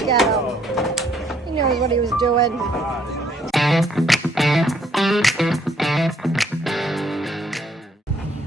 Look at him. He knows what he was doing.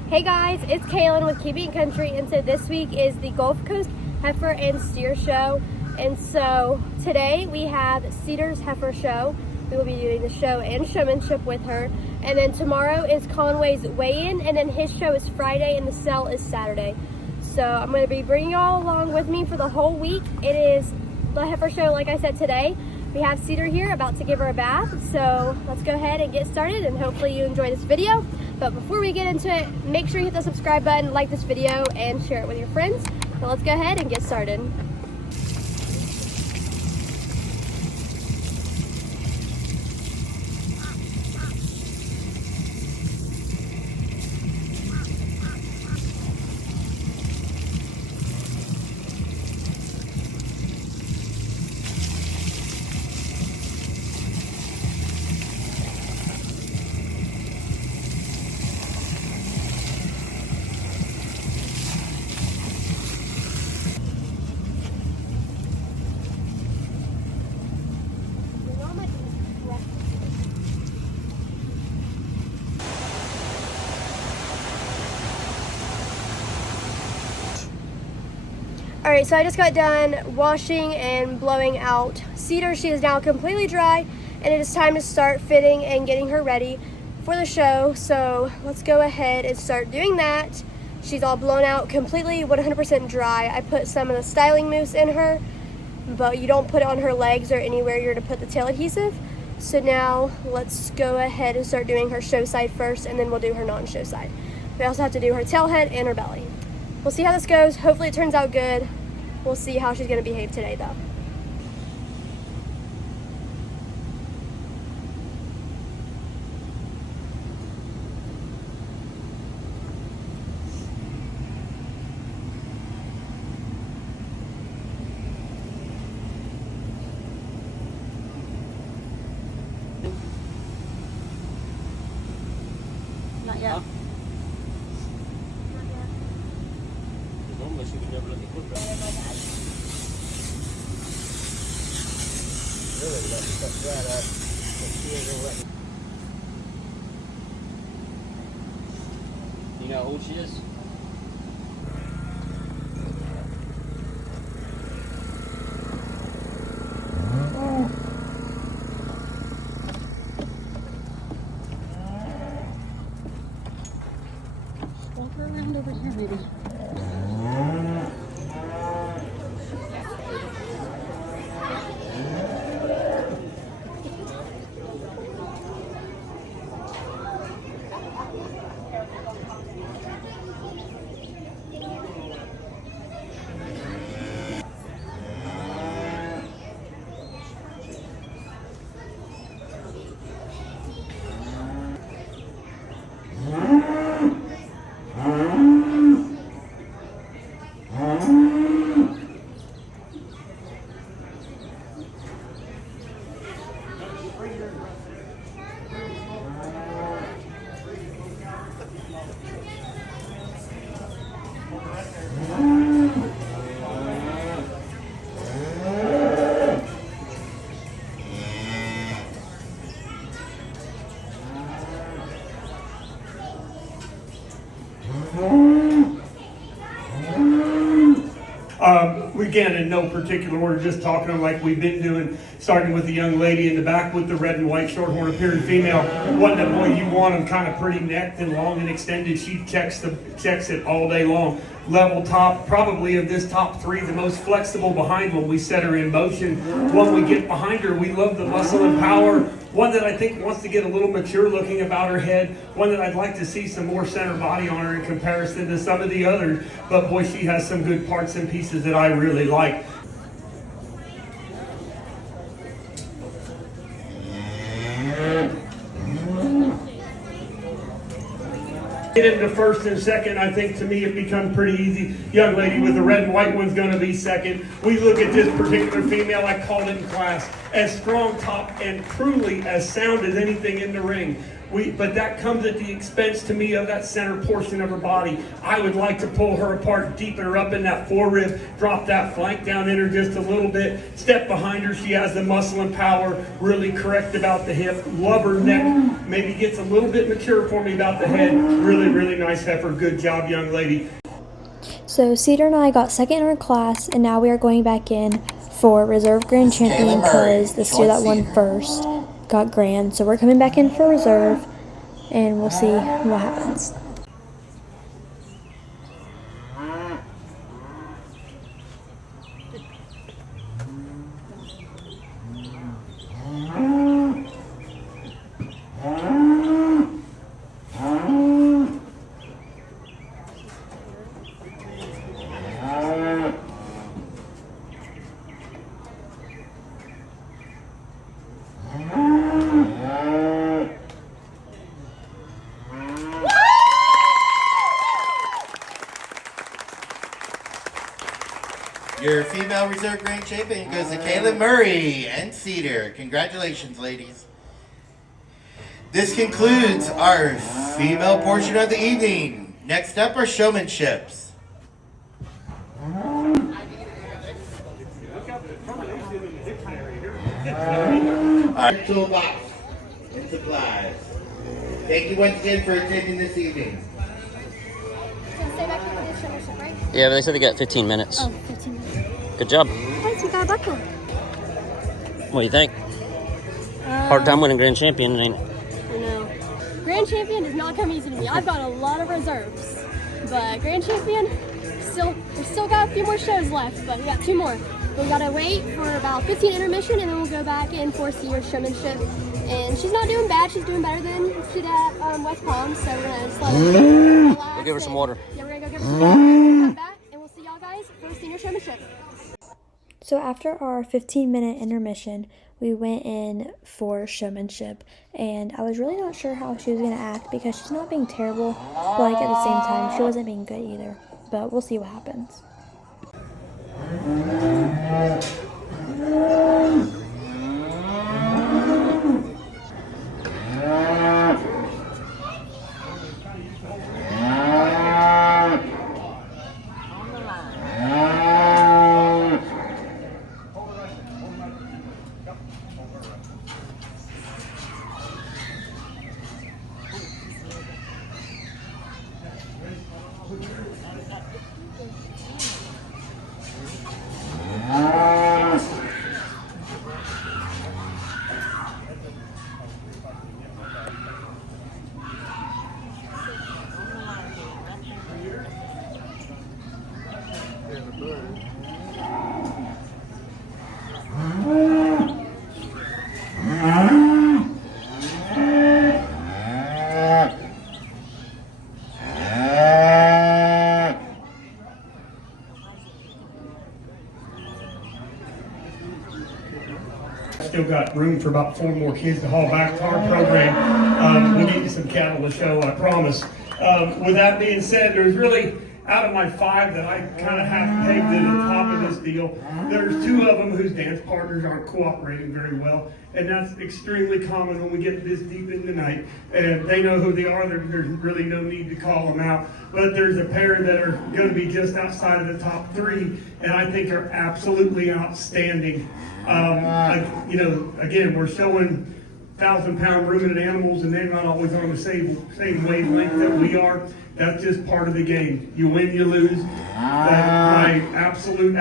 Hey guys, it's Kaylin with Keeping It Country, and so this week is the Gulf Coast Heifer and Steer Show. And so today we have Cedar's Heifer Show. We will be doing the show and showmanship with her. And then tomorrow is Conway's weigh-in, and then his show is Friday and the sell is Saturday. So I'm going to be bringing y'all along with me for the whole week. It is the Heifer Show, like I said, today. We have Cedar here about to give her a bath. So let's go ahead and get started, and hopefully you enjoy this video. But before we get into it, make sure you hit the subscribe button, like this video, and share it with your friends. So let's go ahead and get started. Alright, so I just got done washing and blowing out Cedar. She is now completely dry, and it is time to start fitting and getting her ready for the show. So let's go ahead and start doing that. She's all blown out, completely 100% dry. I put some of the styling mousse in her, but you don't put it on her legs or anywhere you're to put the tail adhesive. So now let's go ahead and start doing her show side first, and then we'll do her non-show side. We also have to do her tail head and her belly. We'll see how this goes. Hopefully it turns out good. We'll see how she's going to behave today, though. Not yet. You know how old she is? Walk her around over here, baby. Again, in no particular order, just talking them like we've been doing, starting with the young lady in the back with the red and white shorthorn appearing female. One that, boy, you want them kind of pretty necked and long and extended. She checks it all day long. Level top, probably of this top three, the most flexible behind when we set her in motion. When we get behind her, we love the muscle and power. One that I think wants to get a little mature looking about her head. One that I'd like to see some more center body on her in comparison to some of the others. But boy, she has some good parts and pieces that I really like. Get into first and second, I think to me it becomes pretty easy. Young lady with the red and white one's going to be second. We look at this particular female, I called it in class, as strong top and truly as sound as anything in the ring. But that comes at the expense to me of that center portion of her body. I would like to pull her apart, deepen her up in that forerib, drop that flank down in her just a little bit, step behind her. She has the muscle and power, really correct about the hip, love her neck, maybe gets a little bit mature for me about the head. Really, really nice heifer. Good job, young lady. So Cedar and I got second in our class, and now we are going back in for reserve grand champion because the steer that won first got grand. So we're coming back in for reserve, and we'll see what happens. Your female reserve grand champion goes to Kaylin Murray and Cedar. Congratulations, ladies. This concludes our female portion of the evening. Next up are showmanships. Our toolbox and supplies. Thank you once again for attending this evening. Yeah, but they said they got 15 minutes. Oh, 15 minutes. Good job. Nice, we got a buckle. What do you think? Hard time winning grand champion, ain't it? I know. Grand champion does not come easy to me. I've got a lot of reserves. But grand champion, we still got a few more shows left, but we got 2 more. We gotta wait for about 15 intermission, and then we'll go back in for Cedar's showmanship. And she's not doing bad. She's doing better than she did at West Palm. So we're gonna just let her relax. We'll give her some water. Yeah, we're gonna go give her some water. Come back, and we'll see y'all guys for senior showmanship. So after our 15-minute intermission, we went in for showmanship, and I was really not sure how she was going to act because she's not being terrible, but like at the same time, she wasn't being good either. But we'll see what happens. Still got room for about 4 more kids to haul back to our program. We'll get you some cattle to show, I promise. With that being said, there's really, out of my 5 that I kind of have pegged at the top of this deal, there's 2 of them whose dance partners aren't cooperating very well. And that's extremely common when we get this deep in the night. And they know who they are. There's really no need to call them out. But there's a pair that are going to be just outside of the top 3, and I think are absolutely outstanding. Again, we're showing 1,000-pound ruminant animals, and they're not always on the same wavelength that we are. That's just part of the game. You win, you lose. I absolute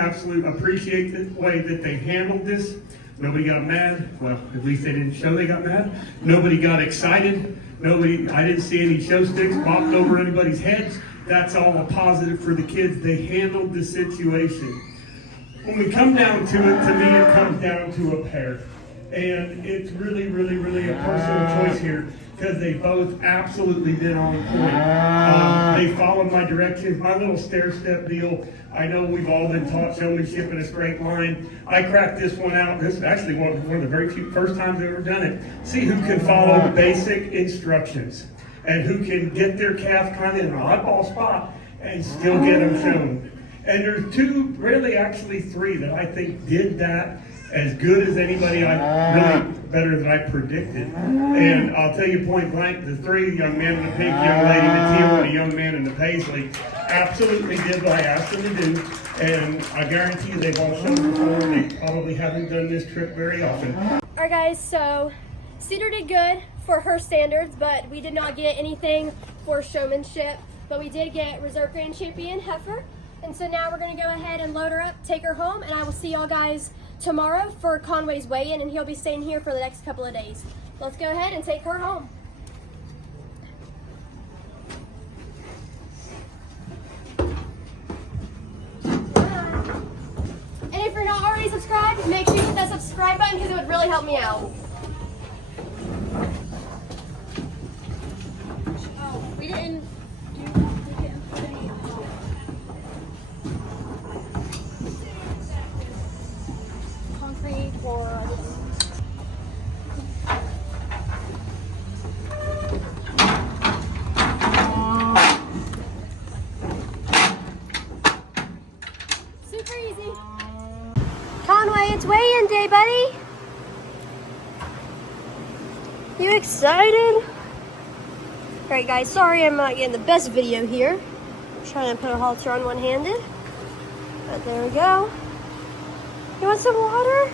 appreciate the way that they handled this. Nobody got mad. Well, at least they didn't show they got mad. Nobody got excited. I didn't see any show sticks popped over anybody's heads. That's all a positive for the kids. They handled the situation. When we come down to it, to me, it comes down to a pair. And it's really, really, really a personal choice here because they both absolutely been on point. They followed my directions, my little stair-step deal. I know we've all been taught showmanship in a straight line. I cracked this one out. This is actually one of the very few first times I've ever done it. See who can follow basic instructions and who can get their calf kind of in an oddball spot and still get them shown. And there's 2, really actually 3 that I think did that as good as anybody. Really better than I predicted. And I'll tell you point blank, the three, young man in the pink, young lady in the teal, and a young man in the paisley, absolutely did what I asked them to do. And I guarantee you they've all shown before. They probably haven't done this trip very often. All right, guys, so Cedar did good for her standards, but we did not get anything for showmanship. But we did get Reserve Grand Champion Heifer. And so now we're going to go ahead and load her up, take her home, and I will see y'all guys tomorrow for Conway's weigh-in, and he'll be staying here for the next couple of days. Let's go ahead and take her home. And if you're not already subscribed, make sure you hit that subscribe button because it would really help me out. Oh, we didn't put any concrete or super easy. Conway, it's weigh-in day, buddy. You excited? Alright guys, sorry I'm not getting the best video here. I'm trying to put a halter on one-handed. But there we go. You want some water?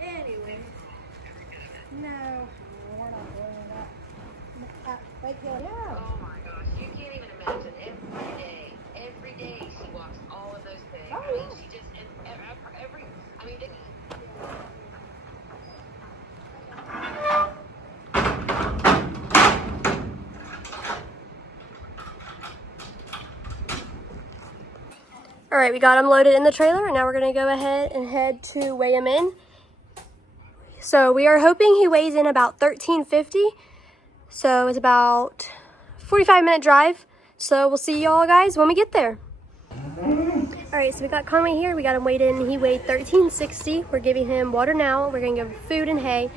Anyway. No, we're not doing that. Right here. Yeah. Oh my gosh, you can't even imagine. Every day she walks all of those things. Oh, I mean, yeah. she just, and every, I mean, All right, we got him loaded in the trailer, and now we're gonna go ahead and head to weigh him in. So we are hoping he weighs in about 1350. So it's about 45-minute drive. So we'll see y'all guys when we get there. All right, so we got Conway here. We got him weighed in. He weighed 1360. We're giving him water now. We're gonna give him food and hay,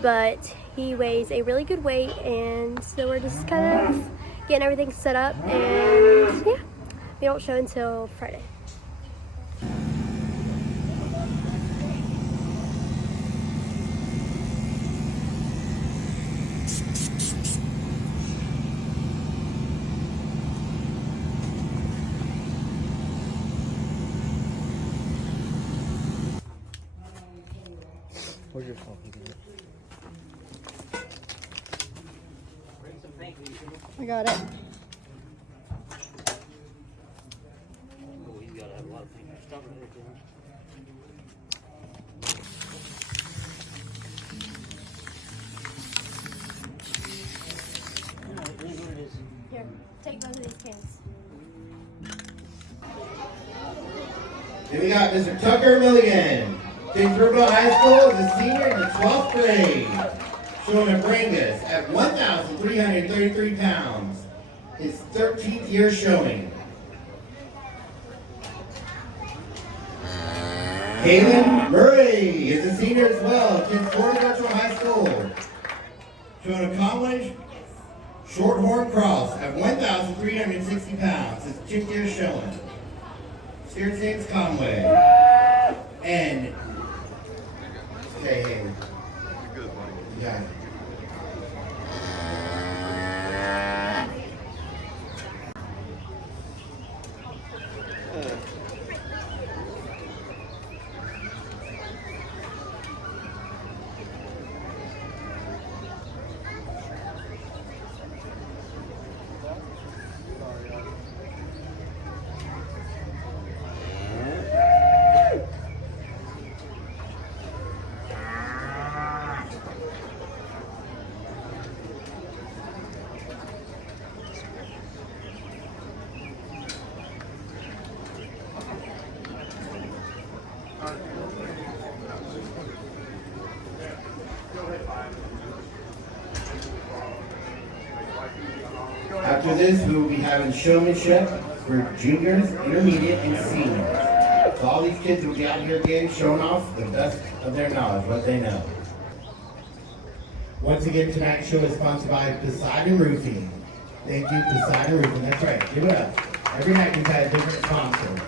but he weighs a really good weight, and so we're just kind of getting everything set up, and yeah, we don't show until Friday. Where's your coffee? I got it. Oh, he's got to have a lot of pink stuff in it. Here, take both of these cans. Then we got Mr. Tucker Milligan. Kingsborough High School is a senior in the 12th grade. Showing a Brangus at 1,333 pounds. His 13th year showing. Kaylin Murray is a senior as well. Kingsborough Virtual High School. Showing a Conway Shorthorn Cross at 1,360 pounds. His 10th year showing. Steer James Conway. And okay, hey. Yeah. After this, we will be having showmanship for juniors, intermediate, and seniors. So all all these kids will be out here again showing off the best of their knowledge, what they know. Once again, tonight's show is sponsored by Poseidon Roofing. Thank you, Poseidon Roofing. That's right, give it up. Every night we've had a different sponsor.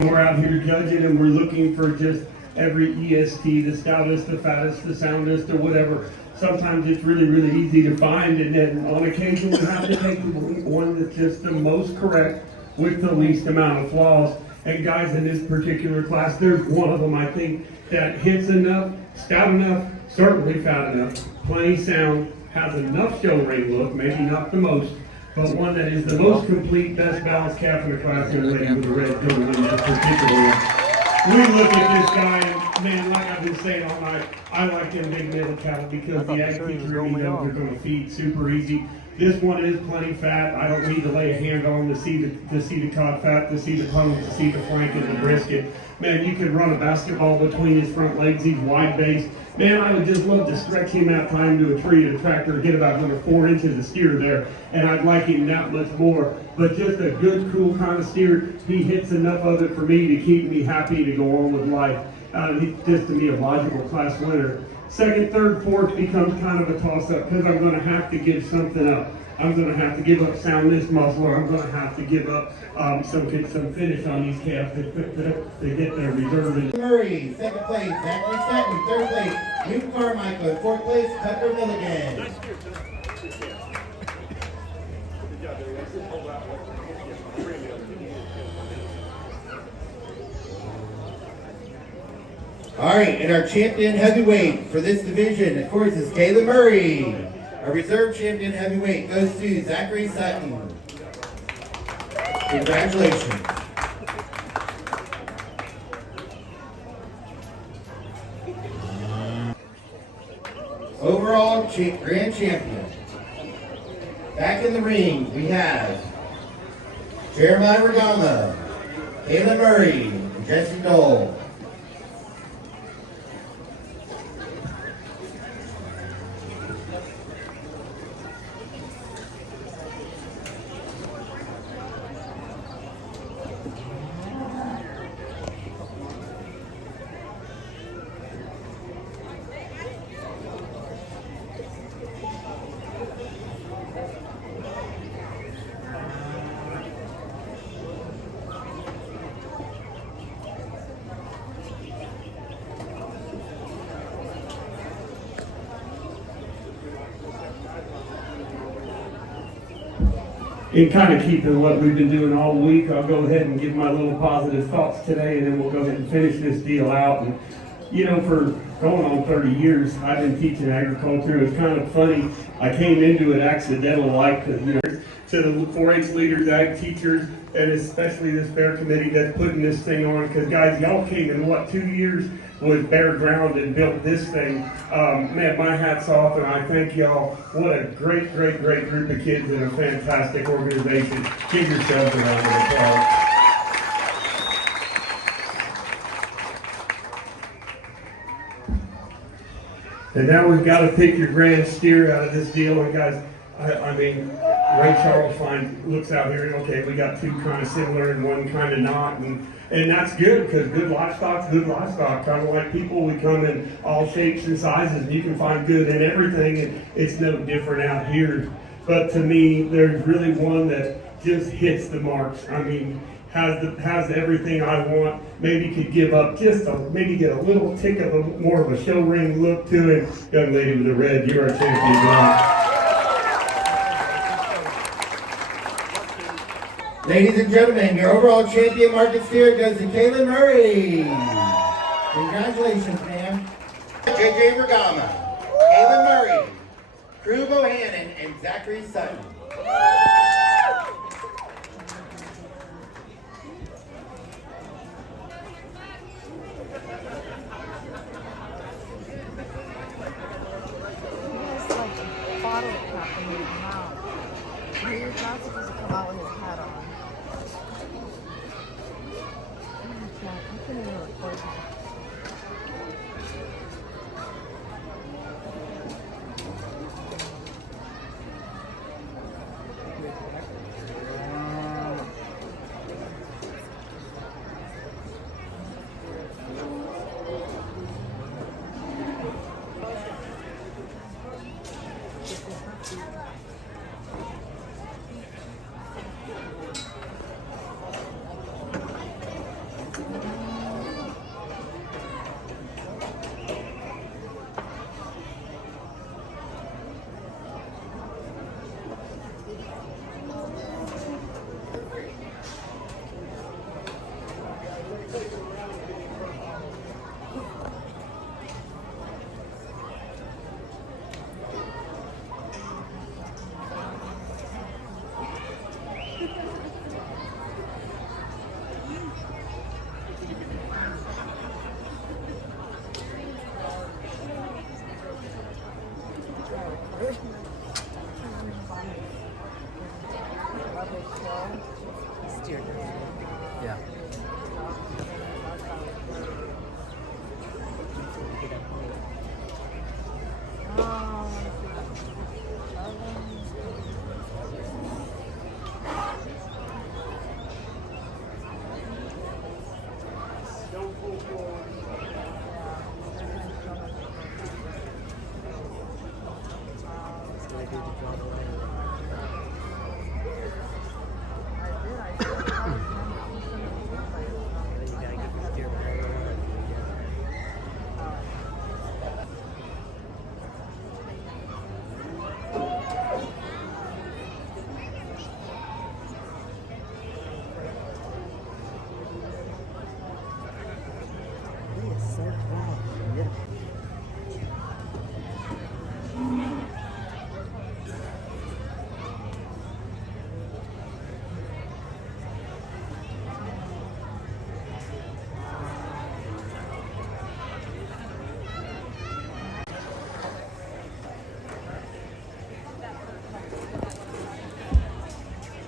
We're out here judging and we're looking for just every EST, the stoutest, the fattest, the soundest, or whatever. Sometimes it's really, really easy to find, and then on occasion we have to take the one that's just the most correct with the least amount of flaws. And guys, in this particular class, there's one of them I think that hits enough, stout enough, certainly fat enough, plenty sound, has enough show ring look, maybe not the most, but one that is the most complete, best balanced calf in the class, young lady with the red doing this particular one. We look at this guy, and man, like I've been saying all night, I like them big middle cattle because the ag teacher in me knows they're going to feed super easy. This one is plenty fat. I don't need to lay a hand on to see the cod fat, to see the bones, to see the flank and the brisket. Man, you could run a basketball between his front legs. He's wide based. Man, I would just love to stretch him out, tie him to a tree at a tractor, get about another 4 inches of steer there, and I'd like him that much more. But just a good, cool kind of steer. He hits enough of it for me to keep me happy to go on with life. He's just to me a logical class winner. Second, third, fourth becomes kind of a toss-up because I'm going to have to give something up. I'm going to have to give up soundness, muscle, or I'm going to have to give up some finish on these calves to get their reserve. Murray, second place, Zachary Sutton, third place, Newton Carmichael, fourth place, Tucker Milligan. All right, and our champion heavyweight for this division, of course, is Caleb Murray. Our reserve champion heavyweight goes to Zachary Sutton. Congratulations. Overall grand champion. Back in the ring, we have Jeremiah Regama, Caleb Murray, and Jesse Dole. In kind of keeping what we've been doing all week, I'll go ahead and give my little positive thoughts today, and then we'll go ahead and finish this deal out. And you know, for going on 30 years, I've been teaching agriculture. It's kind of funny. I came into it accidental, like to the 4-H leaders, ag teachers, and especially this fair committee that's putting this thing on. Because guys, y'all came in 2 years with bare ground and built this thing. Man, my hat's off, and I thank y'all. What a great, great, great group of kids and a fantastic organization. Give yourselves a round of applause. And now we've got to pick your grand steer out of this deal. And guys, I mean, Ray Charles looks out here and okay, we got two kind of similar and one kind of not, and that's good because good livestock's good livestock. Kind of like people, we come in all shapes and sizes, and you can find good in everything, and it's no different out here. But to me, there's really one that just hits the marks. I mean, has everything I want. Maybe could give up maybe get a little tick of more of a show ring look to it. Young lady with the red, you're our champion girl. Ladies and gentlemen, your overall champion market steer goes to Caleb Murray. Congratulations, ma'am. JJ Regama, Caleb Murray, Crew Bohannon, and Zachary Sutton. Bottle cap in his mouth. He was not supposed to come out with his hat on. I couldn't even record him.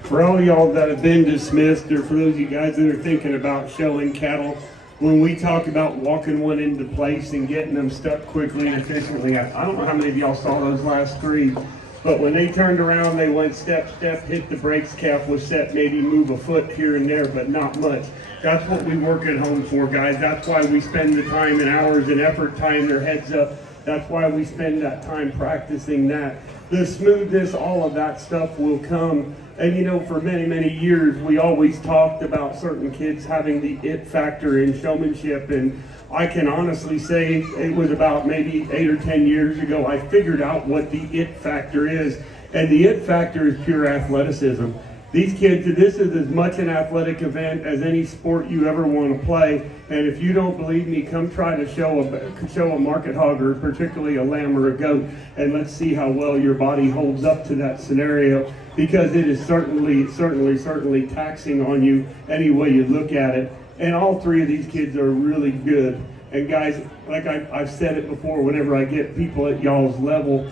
For all y'all that have been dismissed, or for those of you guys that are thinking about showing cattle, when we talk about walking one into place and getting them stuck quickly and efficiently, I don't know how many of y'all saw those last three, but when they turned around, they went step, hit the brakes, calf was set, maybe move a foot here and there, but not much. That's what we work at home for, guys. That's why we spend the time and hours and effort tying their heads up. That's why we spend that time practicing that. The smoothness, all of that stuff will come. And you know, for many, many years, we always talked about certain kids having the it factor in showmanship. And I can honestly say it was about maybe 8 or 10 years ago, I figured out what the it factor is. And the it factor is pure athleticism. These kids, this is as much an athletic event as any sport you ever want to play. And if you don't believe me, come try to show a market hog, or particularly a lamb or a goat, and let's see how well your body holds up to that scenario, because it is certainly taxing on you any way you look at it. And all three of these kids are really good. And guys, like I've said it before, whenever I get people at y'all's level,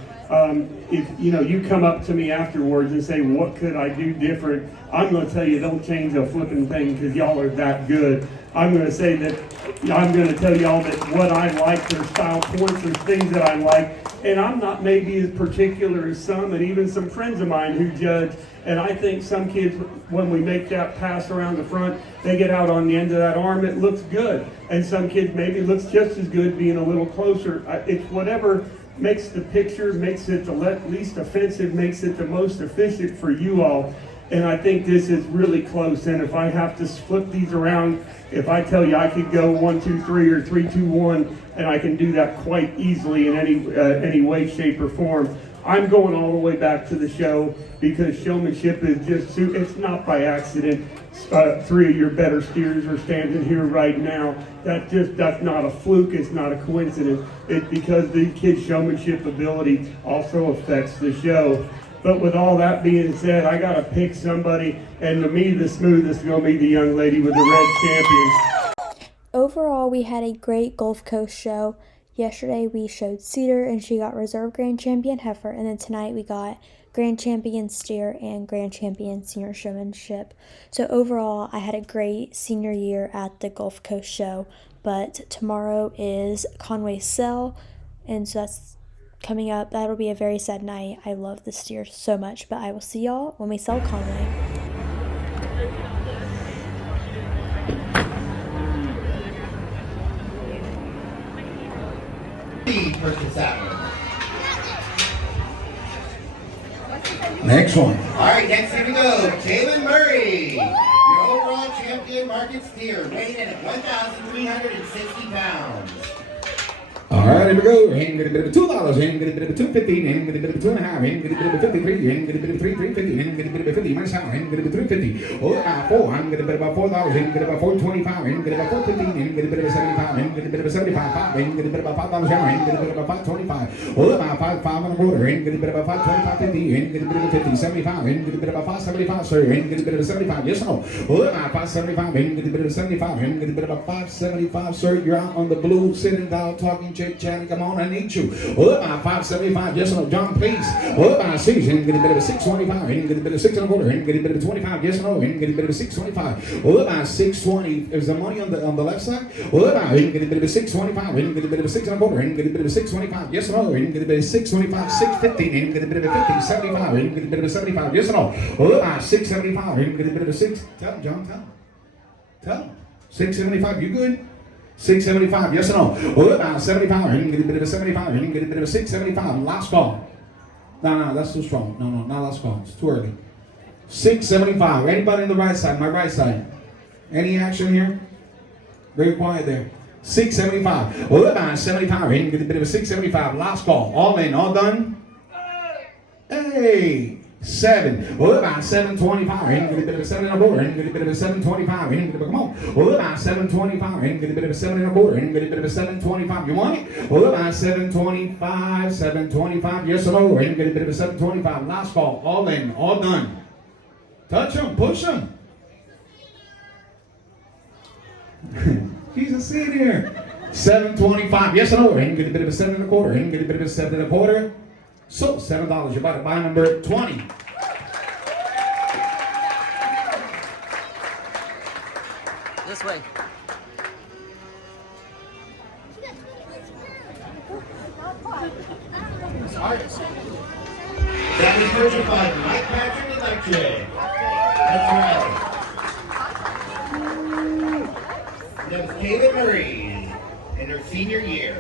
if you come up to me afterwards and say, what could I do different? I'm going to tell you, don't change a flipping thing, because y'all are that good. I'm going to say that, I'm going to tell y'all that what I like, there's style points, there's things that I like, and I'm not maybe as particular as some, and even some friends of mine who judge. And I think some kids, when we make that pass around the front, they get out on the end of that arm, it looks good. And some kids maybe looks just as good being a little closer. It's whatever makes the picture, makes it the least offensive, makes it the most efficient for you all. And I think this is really close. And if I have to flip these around, if I tell you I could go 1, 2, 3 or 3, 2, 1, and I can do that quite easily in any way, shape, or form. I'm going all the way back to the show, because showmanship is just, it's not by accident. 3 of your better steers are standing here right now. That's not a fluke, it's not a coincidence. It's because the kids' showmanship ability also affects the show. But with all that being said, I gotta pick somebody, and to me the smoothest is gonna be the young lady with the red champion. Overall, we had a great Gulf Coast show. Yesterday we showed Cedar, and she got reserve grand champion heifer, and then tonight we got grand champion steer and grand champion senior showmanship. So overall, I had a great senior year at the Gulf Coast show. But tomorrow is Conway sale, and so that's coming up. That'll be a very sad night. I love the steer so much, but I will see y'all when we sell Conway. Purchase that one. Next one. All right, next here we go. Kaylin Murray, your overall champion market steer, weighed in at 1,360 pounds. All right, here we go. And get a bit of $2. And get a bit of $2.50. And get a bit of $2.50. And get a bit of $53. And get a bit of $3.50. And get a bit of $50 minus out. And get a bit of $3.50. Oh, $4. And get a bit about $4. And get about $4.25. And get about $4.50. And get a bit of $75. And get a bit of $75. And get a bit about $5 down. And get a bit about $5.25. Oh, about $5 and a quarter. And get a bit about $5.25.50. And get a bit of $50. $75. And get a bit about $5.75, sir. And get a bit of $75. Yes or no? Oh, about $5.75. And get a bit of $75. And get a bit about $5.75, sir. You're out on the blue, sitting down, talking. Chit-chatting, come on, I need you. Up by 575, yes or no, John, please. Up by 6, and get a bit of a 625, and get a bit of 6 and a quarter, and get a bit of 25, yes or no, and get a bit of a 625. Up by 620, is the money on the left side? Up by, and get a bit of a 625, and get a bit of a 6 and a quarter, and get a bit of a 625, yes or no, and get a bit of 625, 650, and get a bit of a 50, 75, and get a bit of a 75, yes or no. Up by 675, and get a bit of a 6. Tell him, John, tell him. 675, you good? 675, yes or no? Oh, about 75, and get a bit of a 75, and get a bit of a 675. Last call. No, that's too strong. No, not last call. It's too early. 675. Anybody on the right side? My right side. Any action here? Very quiet there. 675. Oh, about 75, and get a bit of a 675. Last call. All in, all done? Hey, 7. What about 725? And get a bit of a 7 and a quarter. And get a bit of a 725. And come on. What about 725? And get a bit of a 7 and a quarter. And get a bit of a 725. You want it? What about 725? 725. Yes or no? And get a bit of a 725. Last call. All in. All done. Touch them. Push them. He's a senior. 725. Yes or no? And get a bit of a 7 and a quarter. And get a bit of a 7 and a quarter. So $7. You're about to buy number 20. This way. That was purchased by Mike Patrick Electric. That's right. That was Kayla Murray in her senior year.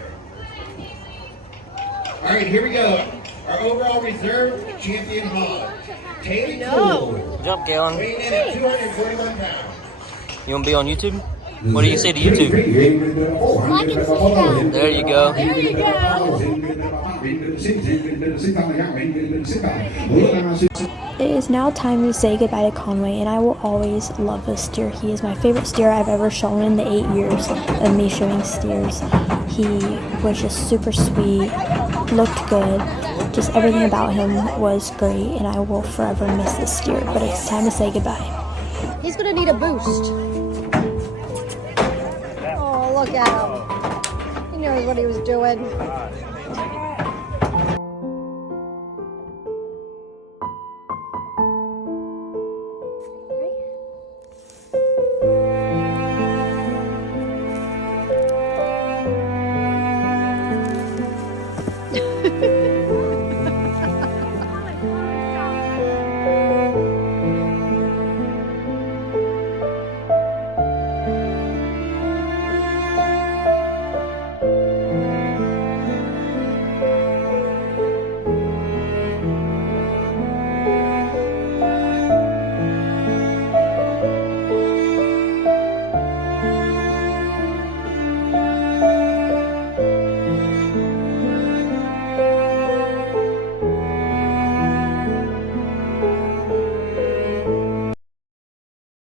All right, here we go. Our overall reserve champion hog, Taylor Cole, Good job, Galen. weighing in at 241 pounds. You want to be on YouTube? What do you say to YouTube? There you go. There you go. It is now time to say goodbye to Conway, and I will always love this steer. He is my favorite steer I've ever shown in the 8 years of me showing steers. He was just super sweet, looked good, just everything about him was great, and I will forever miss this steer, but it's time to say goodbye. He's gonna need a boost. Oh, look at him. He knows what he was doing.